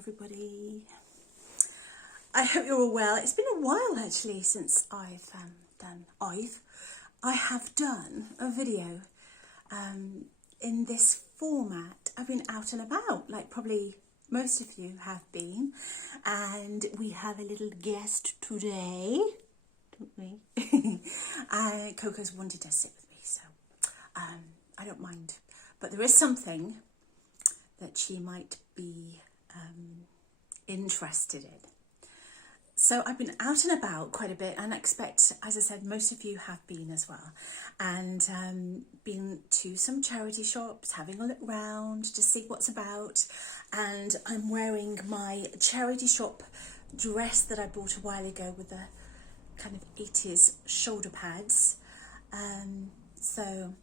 everybody. I hope you're all well. It's been a while actually since I have done a video in this format. I've been out and about, like probably most of you have been, and we have a little guest today, don't we? Coco's wanted to sit with me, so I don't mind, but there is something that she might be interested in. So I've been out and about quite a bit, and I expect, as I said, most of you have been as well, and been to some charity shops, having a look round to see what's about, and I'm wearing my charity shop dress that I bought a while ago with the kind of 80s shoulder pads. So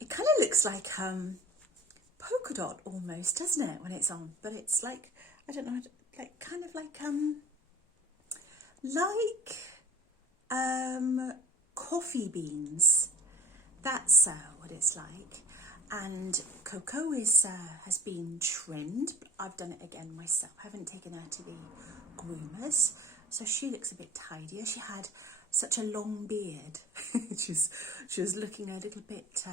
it kind of looks like polka dot almost, doesn't it, when it's on? But it's like, I don't know, like kind of like coffee beans. That's what it's like. And Coco is has been trimmed. I've done it again myself. I haven't taken her to the groomers, so she looks a bit tidier. She had such a long beard. she was looking a little bit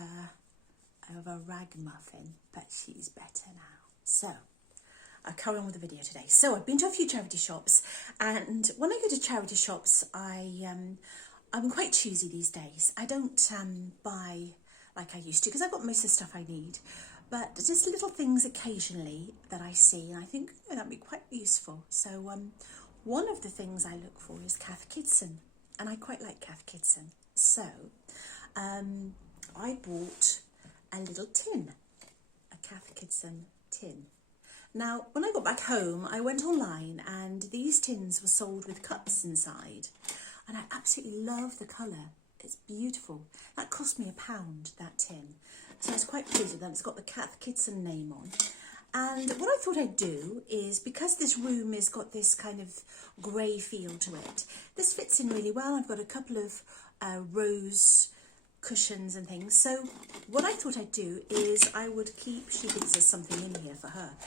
of a ragamuffin, but she's better now. So I'll carry on with the video today. So I've been to a few charity shops, and when I go to charity shops, I'm quite choosy these days. I don't buy like I used to, because I've got most of the stuff I need, but just little things occasionally that I see, and I think that'd be quite useful. So one of the things I look for is Cath Kidston, and I quite like Cath Kidston. So I bought a little tin, a Cath Kidston tin. Now, when I got back home, I went online, and these tins were sold with cups inside, and I absolutely love the colour. It's beautiful. That cost me £1, that tin. So I was quite pleased with that. It's got the Cath Kidston name on. And what I thought I'd do is, because this room has got this kind of grey feel to it, this fits in really well. I've got a couple of rose cushions and things. So what I thought I'd do is I would keep, she thinks there's something in here for her,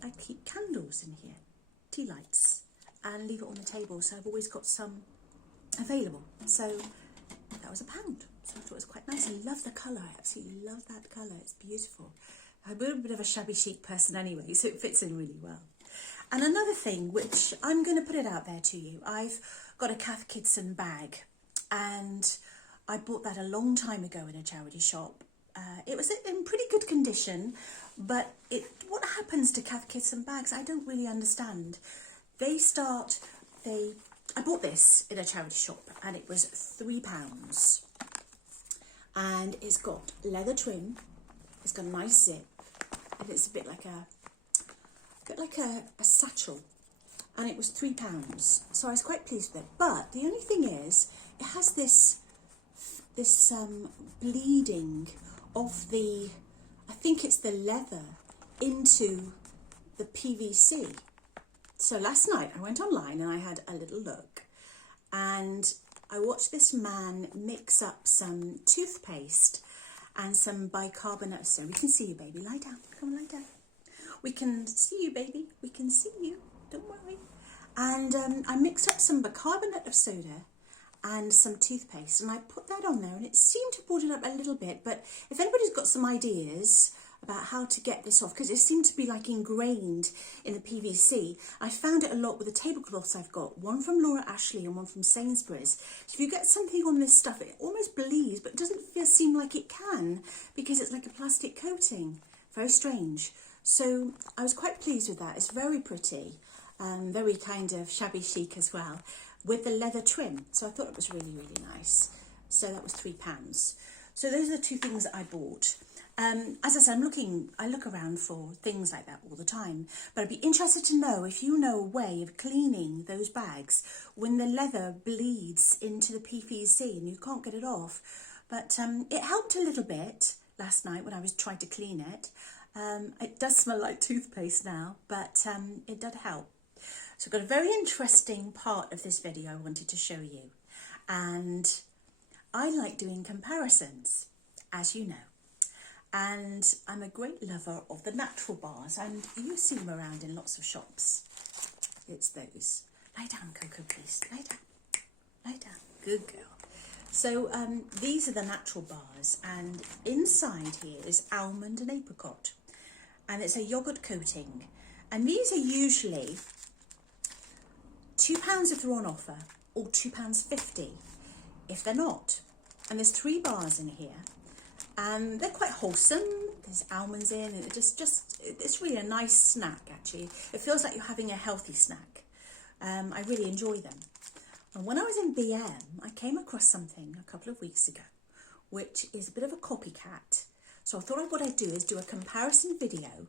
I'd keep candles in here, tea lights, and leave it on the table. So I've always got some available. So that was £1. So I thought it was quite nice. I love the colour. I absolutely love that colour. It's beautiful. I'm a little bit of a shabby chic person anyway, so it fits in really well. And another thing, which I'm going to put it out there to you, I've got a Cath Kidston bag, and I bought that a long time ago in a charity shop. It was in pretty good condition, but what happens to Cath Kidston bags, I don't really understand. I bought this in a charity shop, and it was £3, and it's got leather trim, it's got a nice zip, and it's a bit like a satchel, and it was £3, so I was quite pleased with it. But the only thing is, it has this bleeding of the, I think it's the leather, into the PVC. So last night I went online and I had a little look, and I watched this man mix up some toothpaste and some bicarbonate of soda. We can see you, baby. Lie down. Come on, lie down. We can see you, baby. We can see you. Don't worry. And I mixed up some bicarbonate of soda and some toothpaste, and I put that on there, and it seemed to brought it up a little bit. But if anybody's got some ideas about how to get this off, because it seemed to be like ingrained in the PVC. I found it a lot with the tablecloths I've got, one from Laura Ashley and one from Sainsbury's. So if you get something on this stuff, it almost bleeds, but it doesn't seem like it can, because it's like a plastic coating. Very strange. So I was quite pleased with that. It's very pretty, very kind of shabby chic as well, with the leather trim. So I thought it was really, really nice. So that was £3. So those are the two things that I bought. As I said, I look around for things like that all the time, but I'd be interested to know if you know a way of cleaning those bags when the leather bleeds into the PVC and you can't get it off. But it helped a little bit last night when I was trying to clean it. It does smell like toothpaste now, but it did help. So I've got a very interesting part of this video I wanted to show you, and I like doing comparisons, as you know. And I'm a great lover of the natural bars, and you see them around in lots of shops. It's those. Lie down, Coco, please. Lie down. Lie down. Good girl. So these are the natural bars, and inside here is almond and apricot, and it's a yogurt coating. And these are usually £2 if they're on offer, or £2.50 if they're not. And there's 3 bars in here, and they're quite wholesome. There's almonds in, and it's really a nice snack. Actually, it feels like you're having a healthy snack. I really enjoy them. And when I was in BM, I came across something a couple of weeks ago, which is a bit of a copycat. So I thought what I'd do is do a comparison video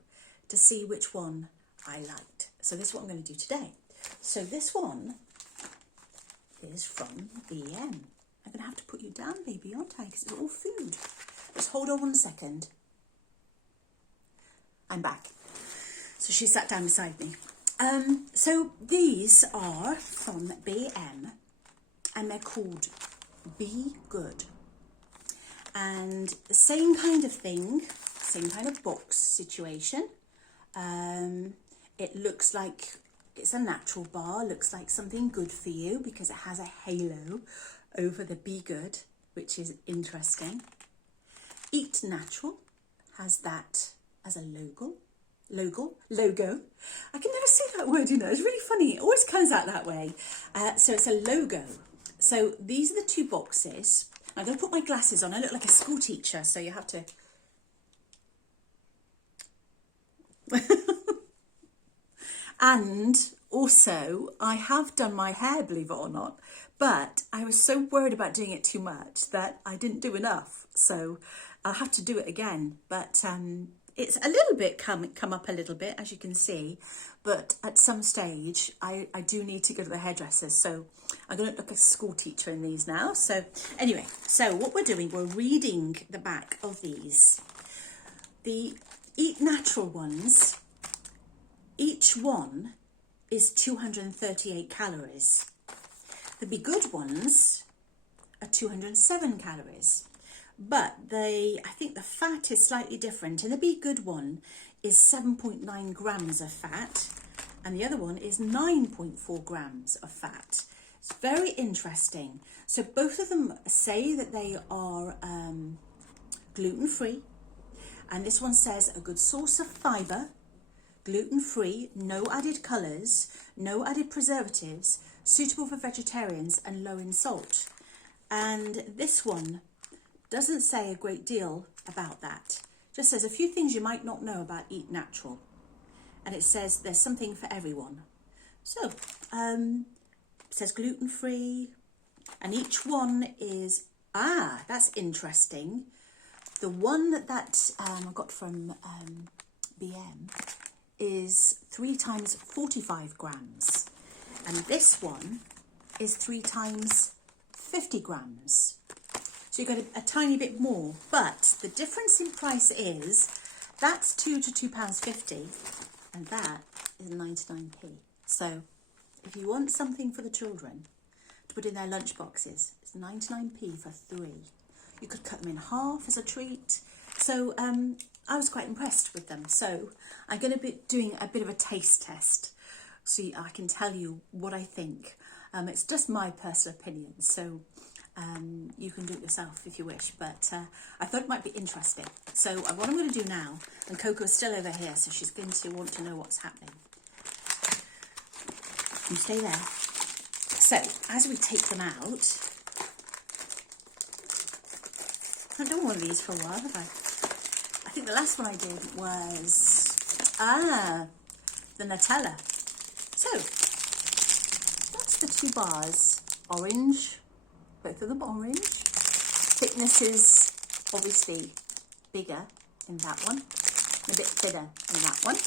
to see which one I liked. So this is what I'm going to do today. So this one is from BM. I'm going to have to put you down, baby, aren't I? Because it's all food. Just hold on 1 second. I'm back. So she sat down beside me. So these are from BM, and they're called Be Good. And the same kind of thing, same kind of box situation. It looks like it's a natural bar, looks like something good for you because it has a halo over the Be Good, which is interesting. Eat Natural has that as a logo. I can never say that word, you know, it's really funny. It always comes out that way. So it's a logo. So these are the 2 boxes. I'm going to put my glasses on. I look like a school teacher, so you have to... And also, I have done my hair, believe it or not, but I was so worried about doing it too much that I didn't do enough. So I'll have to do it again. But it's a little bit come up a little bit, as you can see. But at some stage, I do need to go to the hairdresser. So I'm going to look like a school teacher in these now. So anyway, so what we're doing, we're reading the back of these. The Eat Natural ones, each one is 238 calories. The Be Good ones are 207 calories. But I think the fat is slightly different. In the Be Good one is 7.9 grams of fat, and the other one is 9.4 grams of fat. It's very interesting. So both of them say that they are gluten-free, and this one says a good source of fibre, gluten-free, no added colours, no added preservatives, suitable for vegetarians and low in salt. And this one doesn't say a great deal about that. Just says a few things you might not know about Eat Natural. And it says there's something for everyone. So, it says gluten-free, and each one is, that's interesting. The one that I got from BM is 3 times 45 grams. And this one is 3 times 50 grams. So you've got a tiny bit more, but the difference in price is that's £2 to £2.50, and that is 99p. So if you want something for the children to put in their lunch boxes, it's 99p for 3. You could cut them in half as a treat. So I was quite impressed with them. So I'm going to be doing a bit of a taste test, so I can tell you what I think. It's just my personal opinion, so you can do it yourself if you wish, but I thought it might be interesting. So what I'm going to do now, and Coco's still over here, so she's going to want to know what's happening. You stay there. So as we take them out, I haven't done one of these for a while, have I? I think the last one I did was the Nutella. So that's the 2 bars, orange. Both of them orange. Thickness is obviously bigger in that one, a bit thinner in that one.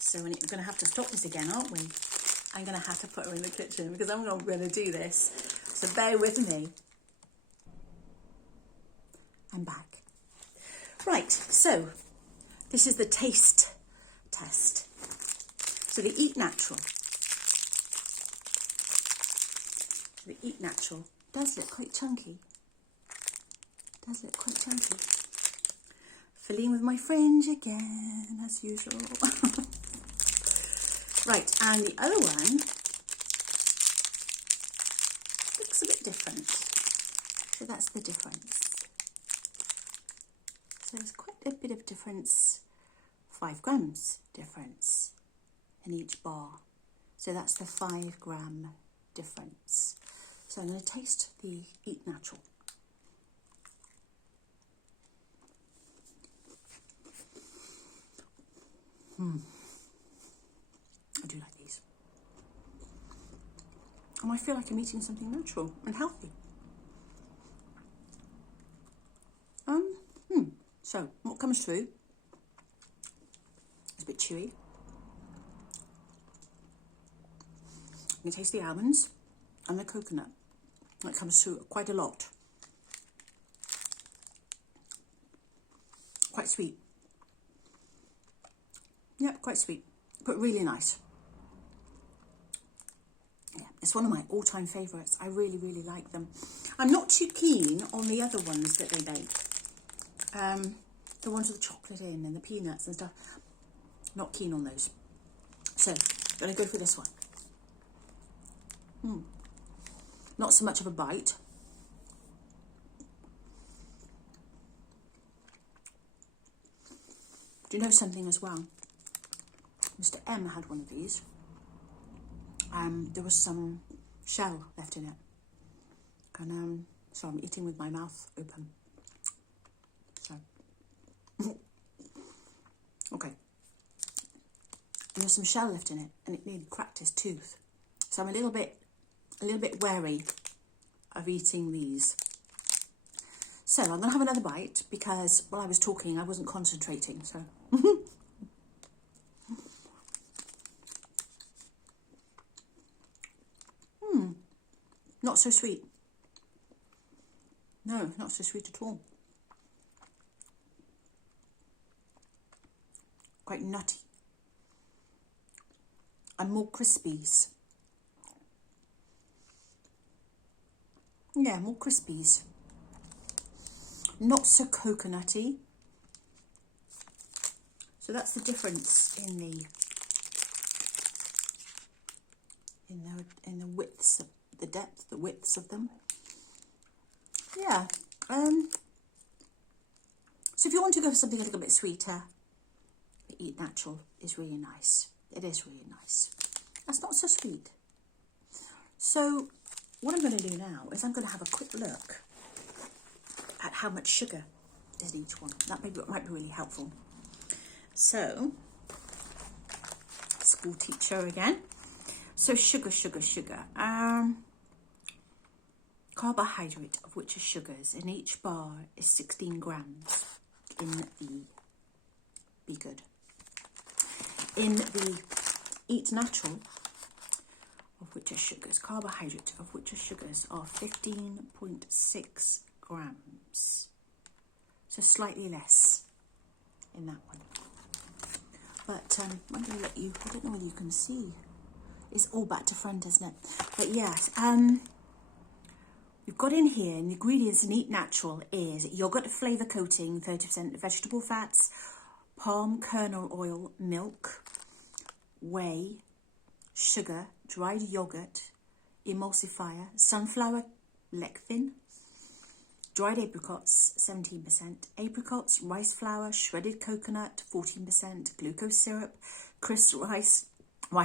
So we're going to have to stop this again, aren't we? I'm going to have to put her in the kitchen because I'm not going to do this. So bear with me. I'm back. Right, so this is the taste test. So the Eat Natural. The Eat Natural does look quite chunky. Does look quite chunky. Filling with my fringe again, as usual. Right, and the other one looks a bit different. So that's the difference. So there's quite a bit of difference, 5 grams difference in each bar. So that's the 5 gram difference. So I'm going to taste the Eat Natural. I do like these. And I feel like I'm eating something natural and healthy. So what comes through is a bit chewy. You can taste the almonds and the coconut. That comes through quite a lot. Quite sweet. Yeah, quite sweet, but really nice. Yeah, it's one of my all-time favourites. I really, really like them. I'm not too keen on the other ones that they make. The ones with the chocolate in and the peanuts and stuff. Not keen on those. So, I'm going to go for this one. Not so much of a bite. Do you know something as well? Mr. M had one of these. There was some shell left in it. And so I'm eating with my mouth open. So, okay. There was some shell left in it, and it nearly cracked his tooth. So I'm a little bit wary of eating these. So I'm going to have another bite because while I was talking, I wasn't concentrating. So. Not so sweet. No, not so sweet at all. Quite nutty. And more crispies. Yeah, more crispies. Not so coconutty. So that's the difference in the widths, the depth, the widths of them. Yeah. So if you want to go for something a little bit sweeter, the Eat Natural is really nice. It is really nice. That's not so sweet. So what I'm going to do now is I'm going to have a quick look at how much sugar is in each one. That might be really helpful. So, school teacher again. So sugar. Carbohydrate, of which are sugars, in each bar is 16 grams in the Be Good. In the Eat Natural, of which are sugars, carbohydrate, of which are sugars, are 15.6 grams. So slightly less in that one. But I'm going to let you, I don't know whether you can see. It's all back to front, isn't it? But yes, we've got in here, and the ingredients in Eat Natural is yogurt flavour coating, 30% vegetable fats, palm kernel oil, milk, whey, sugar, dried yogurt, emulsifier, sunflower lecithin, dried apricots, 17%, apricots, rice flour, shredded coconut, 14%, glucose syrup, crisp rice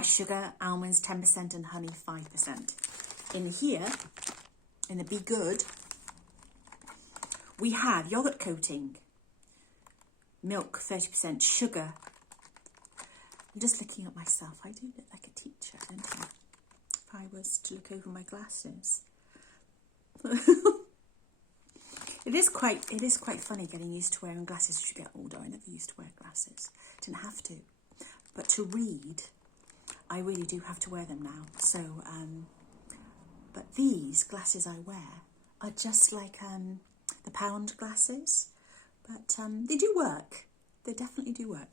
sugar, almonds, 10%, and honey, 5%. In here, in the Be Good, we have yogurt coating, milk, 30%, sugar. I'm just looking at myself. I do look like a teacher, don't I? If I was to look over my glasses. It is quite funny getting used to wearing glasses as you get older. I never used to wear glasses. Didn't have to. But to read, I really do have to wear them now. So, but these glasses I wear are just like the pound glasses. But they do work. They definitely do work.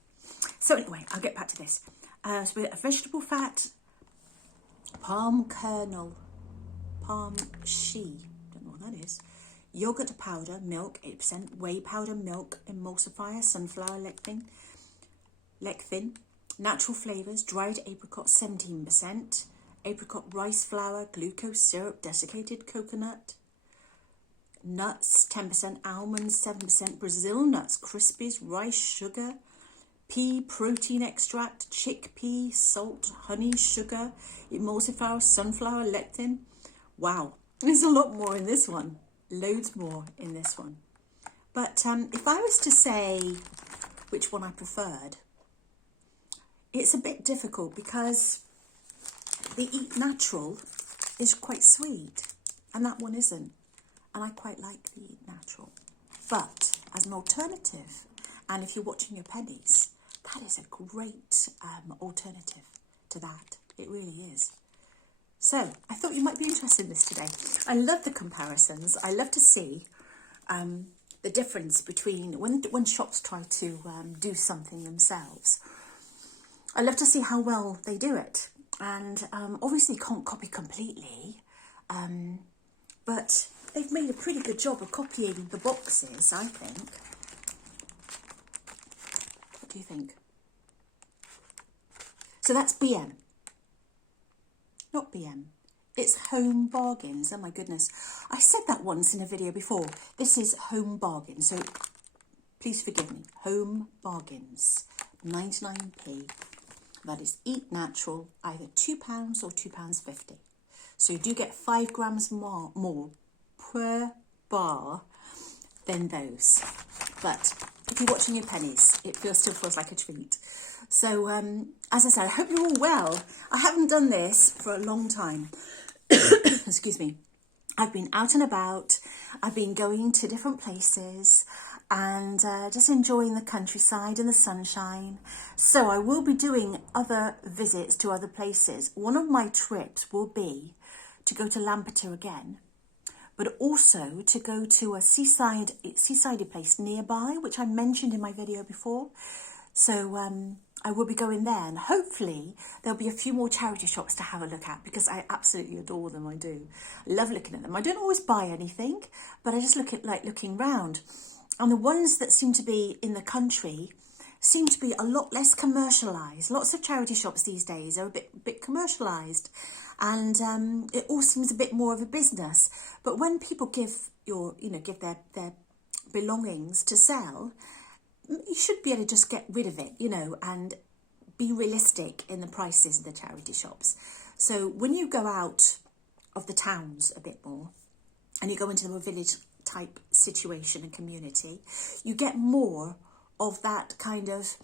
So anyway, I'll get back to this. So we have vegetable fat, palm kernel, palm she, don't know what that is, yogurt powder, milk 8%, whey powder, milk, emulsifier, sunflower lecithin, natural flavours, dried apricot 17%, apricot rice flour, glucose syrup, desiccated coconut, nuts 10%, almonds 7%, Brazil nuts, crispies, rice sugar, pea protein extract, chickpea, salt, honey, sugar, emulsifier, sunflower lecithin. Wow, there's a lot more in this one. Loads more in this one. But if I was to say which one I preferred, it's a bit difficult because the Eat Natural is quite sweet and that one isn't. And I quite like the Eat Natural. But as an alternative, and if you're watching your pennies, that is a great alternative to that. It really is. So I thought you might be interested in this today. I love the comparisons. I love to see the difference between when shops try to do something themselves. I love to see how well they do it. And obviously can't copy completely, but they've made a pretty good job of copying the boxes, I think. What do you think? So that's BM. Not BM. It's Home Bargains. Oh my goodness. I said that once in a video before. This is Home Bargains. So please forgive me. Home Bargains. 99p. That is Eat Natural. Either £2 or £2.50. So you do get 5 grams more per bar than those. But if you're watching your pennies, it still feels like a treat. So, as I said, I hope you're all well. I haven't done this for a long time. Excuse me. I've been out and about. I've been going to different places and just enjoying the countryside and the sunshine. So I will be doing other visits to other places. One of my trips will be to go to Lampeter again, but also to go to a seaside place nearby, which I mentioned in my video before. So I will be going there, and hopefully there'll be a few more charity shops to have a look at because I absolutely adore them. I do. I love looking at them. I don't always buy anything, but I just like looking round. And the ones that seem to be in the country seem to be a lot less commercialised. Lots of charity shops these days are a bit commercialised, and it all seems a bit more of a business. But when people give their belongings to sell, you should be able to just get rid of it, and be realistic in the prices of the charity shops. So when you go out of the towns a bit more and you go into a village type situation and community, you get more of that kind of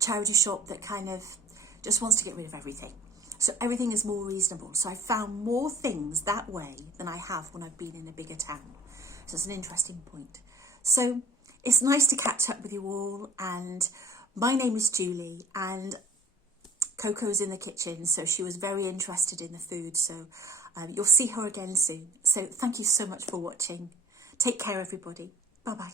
charity shop that kind of just wants to get rid of everything. So everything is more reasonable. So I found more things that way than I have when I've been in a bigger town. So it's an interesting point. So it's nice to catch up with you all, and my name is Julie, and Coco's in the kitchen, so she was very interested in the food, so you'll see her again soon. So thank you so much for watching. Take care, everybody. Bye-bye.